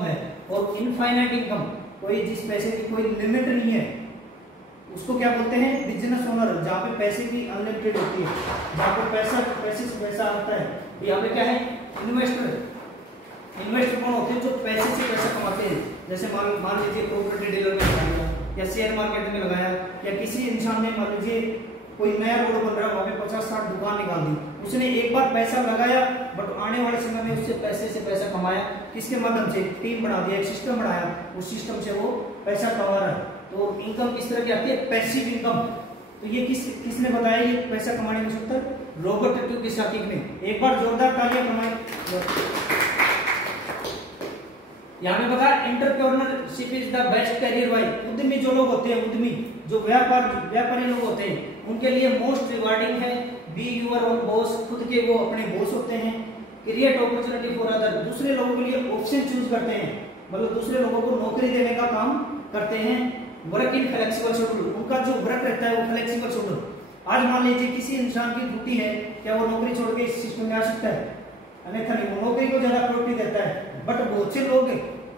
है और infinite income, कोई जिस पैसे की कोई लिमिट नहीं है, उसको क्या बोलते हैं? Business owner. जहाँ पे पैसे की अनलिमिटेड होती है, जहाँ पे पैसे से पैसा आता है। यहाँ पे क्या है? इन्वेस्टर। इन्वेस्टर कौन होते हैं? जो पैसे से पैसा कमाते हैं। जैसे मान लीजिए प्रॉपर्टी डीलर में लगाया या शेयर मार्केट में लगाया, या किसी इंसान ने मान लीजिए कोई नया रोड बन रहा है, वहाँ पे 50-60 दुकान निकाल दी, उसने एक बार पैसा लगाया, बट आने वाले समय में उससे पैसे से पैसा कमाया। किसके माध्यम से? टीम बना दिया, एक सिस्टम बनाया, उस सिस्टम से वो पैसा कमा रहा है। तो इनकम किस तरह की आती है? Passive income. तो ये किसने बताया ये पैसा कमाने का सूत्र? रॉबर्ट कियोसाकी ने। एक बार जोरदार तालियां कमाई। यहाँ पे बता, entrepreneurship is the best career why. उद्यमी जो लोग होते हैं, उद्यमी जो व्यापारी लोग होते हैं, उनके लिए मोस्ट रिवार्डिंग है बी यूर ओन बॉस। खुद के वो अपने बॉस होते हैं। क्रिएट अपॉर्चुनिटी फॉर अदर, दूसरे लोगों के लिए ऑप्शन चूज करते हैं, मतलब दूसरे लोगों को नौकरी देने का काम करते हैं। वर्क इन फ्लेक्सिबल शेड्यूल, उनका जो वर्क रहता है वो फ्लेक्सिबल शेड्यूल। आज मान लीजिए किसी इंसान की ड्यूटी है, क्या वो नौकरी छोड़ के इस सिस्टम में आ सकता है? अन्यथा नहीं, वो नौकरी को ज्यादा प्रायोरिटी देता है। बट बहुत से लोग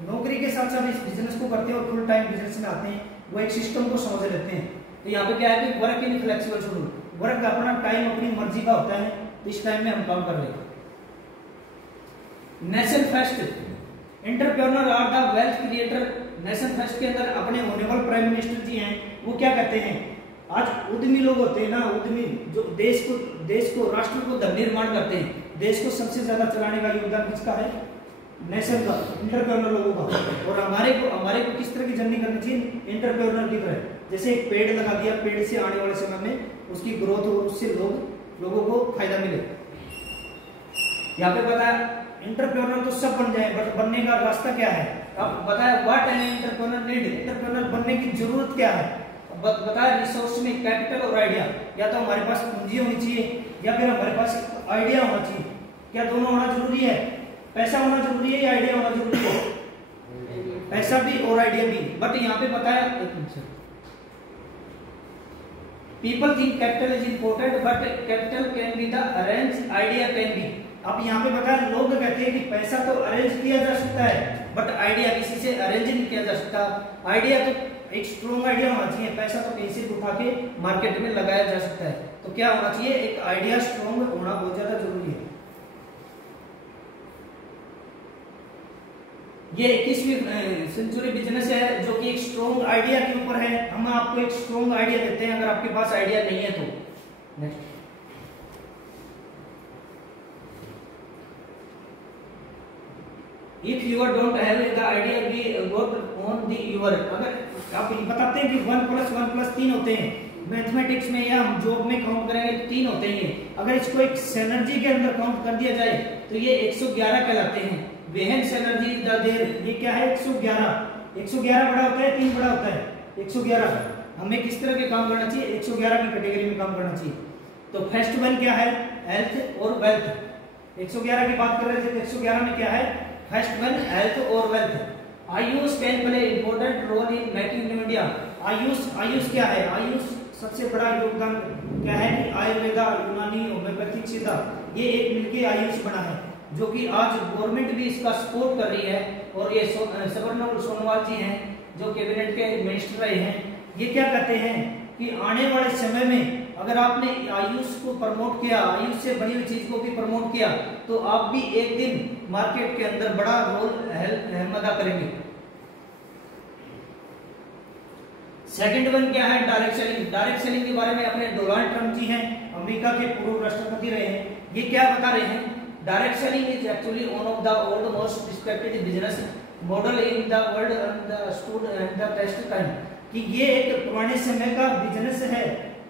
नौकरी के साथ साथ इस बिजनेस को करते हैं और फुल टाइम बिजनेस में आते हैं, वो एक सिस्टम को समझ लेते हैं। तो यहाँ पे क्या है कि work in flexible schedule, work अपना टाइम अपनी मर्जी का होता है, तो इस टाइम में हम काम कर लेंगे। Nation first, entrepreneur are the wealth creator. Nation first के अंदर अपने ऑनरेबल प्राइम मिनिस्टर जी हैं, वो क्या कहते हैं? आज उद्यमी लोग होते हैं ना, उद्यमी जो देश को राष्ट्र को धन निर्माण करते हैं, देश को सबसे ज्यादा चलाने का योगदान किसका है? नेशन का, एंटरप्रेन्योर लोगों का। और हमारे को किस तरह की जर्नी करनी चाहिए? एंटरप्रेन्योर की तरह। जैसे एक पेड़ लगा दिया, पेड़ से आने वाले समय में उसकी ग्रोथ हो, उससे लोगों को फायदा मिले। यहाँ पे पता है एंटरप्रेन्योर तो सब बन जाए, बट बनने का रास्ता क्या है? अब बताया what an entrepreneur need, entrepreneur बनने की जरूरत क्या है? बताया रिसोर्स में कैपिटल और आइडिया। या तो हमारे पास पूंजी होनी चाहिए, या फिर हमारे पास आइडिया होना चाहिए। क्या दोनों होना जरूरी है? पैसा होना जरूरी है या आइडिया होना जरूरी है? पैसा भी और आइडिया भी। बट यहाँ पे बताया, people think capital is important but capital can be the arrange, idea can be. अब यहाँ पे बताया, लोग कहते हैं कि पैसा तो अरेंज किया जा सकता है, बट आइडिया किसी से अरेंज नहीं किया जा सकता। आइडिया तो एक स्ट्रॉन्ग आइडिया होना चाहिए, पैसा तो कहीं से उठा के मार्केट में लगाया जा सकता है। तो क्या होना चाहिए? एक आइडिया स्ट्रॉन्ग होना बहुत ज्यादा जरूरी है। ये 21वीं सेंचुरी बिजनेस है जो कि एक स्ट्रॉन्ग आइडिया के ऊपर है। हम आपको एक स्ट्रॉन्ग आइडिया देते हैं, अगर आपके पास आइडिया नहीं है तो। Next, if you don't have the idea we work on the your. अगर आप बताते हैं कि 1 + 1 + 3 होते हैं मैथमेटिक्स में या हम जॉब में काउंट करेंगे तो 3 होते हैं। अगर इसको एक सिनर्जी के अंदर काउंट कर दिया जाए तो ये 111 कहलाते हैं। वेहन सिनर्जी द देर, ये क्या है? 111। 111 बड़ा होता है, 3 बड़ा होता है। 111 हमें किस तरह के काम करना चाहिए? 111 की कैटेगरी में काम करना चाहिए। तो फर्स्ट वन क्या है? हेल्थ और वेल्थ। 111 की बात कर रहे थे, तो 111 में क्या है? फर्स्ट वन हेल्थ और wealth. AYUSH can play important role in making new India. AYUSH क्या है? आयुष सबसे बड़ा योगदान क्या है कि आयुर्वेदा, यूनानी, होम्योपैथिक, सिद्धा, ये एक मिलके आयुष बना है, जो कि आज गवर्नमेंट भी इसका सपोर्ट कर रही है। और ये सर्बानंद सोनोवाल जी हैं जो कैबिनेट के मिनिस्टर रहे हैं, ये क्या कहते हैं कि आने वाले समय में अगर आपने आयुष को प्रमोट किया, आयुष से बनी हुई चीज को भी प्रमोट किया, तो आप भी एक दिन मार्केट के अंदर बड़ा रोल अदा करेंगे। सेकंड वन क्या है? Direct selling. डायरेक्ट सेलिंग के बारे में अपने डोनाल्ड ट्रंप जी हैं, अमेरिका के पूर्व राष्ट्रपति रहे हैं, ये क्या बता रहे हैं? Direct selling is actually one of the old most respected business model in the world and stood and the test time. कि ये एक पुराने समय का बिजनेस है,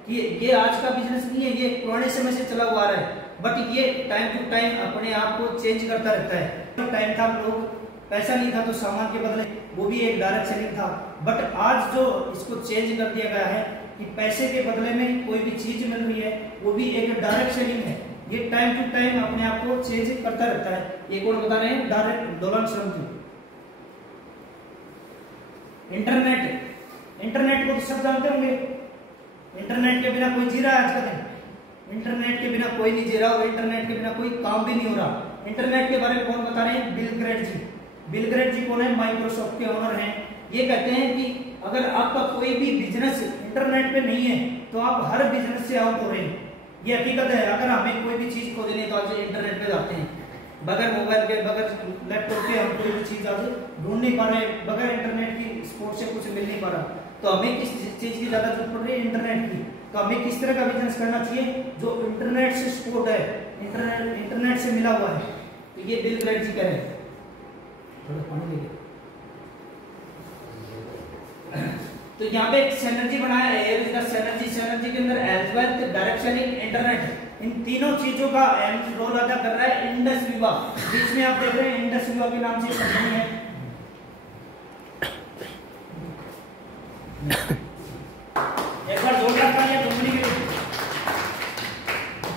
कि ये आज का बिजनेस नहीं है, ये पुराने समय से चला हुआ आ रहा है, बट ये टाइम टू टाइम अपने आप को चेंज करता रहता है। तो टाइम था लोग पैसा नहीं था तो सामान के बदले, वो भी एक डायरेक्ट सेलिंग था। बट आज जो इसको चेंज कर दिया गया है कि पैसे के बदले में कोई भी चीज मिल रही है, वो भी एक डायरेक्ट सेलिंग है। ये टाइम टू टाइम अपने आप को चेंज करता रहता है। ये कौन बता रहे हैं? डायरेक्ट डोनाल्ड ट्रंप जी। इंटरनेट को तो सब जानते होंगे। इंटरनेट के बिना कोई जी रहा है आज का दिन? इंटरनेट के बिना कोई नहीं जी रहा, और इंटरनेट के बिना कोई काम भी नहीं हो रहा। इंटरनेट के बारे में कौन बता रहे हैं? बिल गेट्स जी। बिल गेट्स जी कौन है? माइक्रोसॉफ्ट के ओनर हैं। ये कहते हैं कि अगर आपका कोई भी बिजनेस इंटरनेट पे नहीं है तो आप हर बिजनेस से आउट हो रहे हैं। ये हकीकत है। अगर हमें कोई भी चीज खोजनी है तो आज इंटरनेट पे जाते हैं। बगैर मोबाइल के, बगैर लैपटॉप के हम कोई भी चीज आज ढूंढ नहीं पा रहे, बगैर इंटरनेट की सपोर्ट से कुछ मिल नहीं पा रहा। तो हमें किस चीज की ज्यादा जरूरत पड़ रही है? इंटरनेट की। तो हमें किस तरह का बिजनेस करना चाहिए? जो इंटरनेट से सपोर्ट है, इंटरनेट से मिला हुआ है। तो ये बिल गेट्स जी कह रहे हैं। थोड़ा पानी ले। तो यहाँ पे एक सिनर्जी बनाया है, सिनर्जी के अंदर as well direction in internet, इन तीनों चीजों का रोल अदा कर रहा है इंडस विवा। बीच में आप देख रहे हैं इंडस विवा के नाम से कंपनी है। एक बार जोड़ रखा है कंपनी के।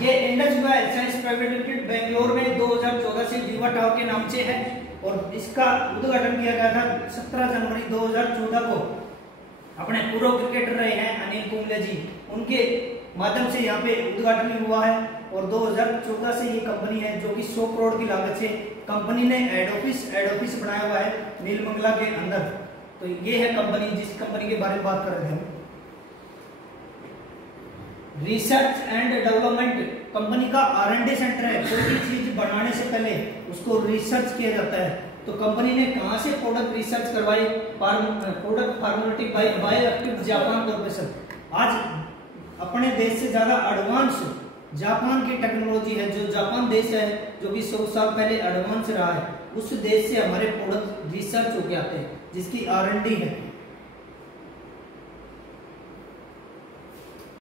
ये इंडस विवा एलायंस प्राइवेट लिमिटेड बेंगलोर में 2014 से विवा टावर के नाम से है और इसका उद्घाटन किया गया था 17 जनवरी 2014 को। अपने पूर्व क्रिकेटर रहे हैं अनिल कुंबले जी, उनके माध्यम से यहाँ पे उद्घाटन हुआ है। और 2014 से ये कंपनी है जो कि 100 करोड़ की लागत से कंपनी ने हेड ऑफिस बनाया हुआ है नीलमंगला के अंदर। तो ये है कंपनी, जिस कंपनी के बारे में बात कर रहे हैं। रिसर्च एंड डेवलपमेंट कंपनी का R&D सेंटर है। कोई भी चीज बनाने से पहले उसको रिसर्च किया जाता है। तो कंपनी ने कहां से प्रोडक्ट रिसर्च करवाई? Product formality bioactive Japan corporation. आज अपने देश से ज्यादा एडवांस जापान की टेक्नोलॉजी है। जो जापान देश है जो कि 100 साल पहले एडवांस रहा है, उस देश से हमारे प्रोडक्ट रिसर्च होके आते हैं, जिसकी R&D है।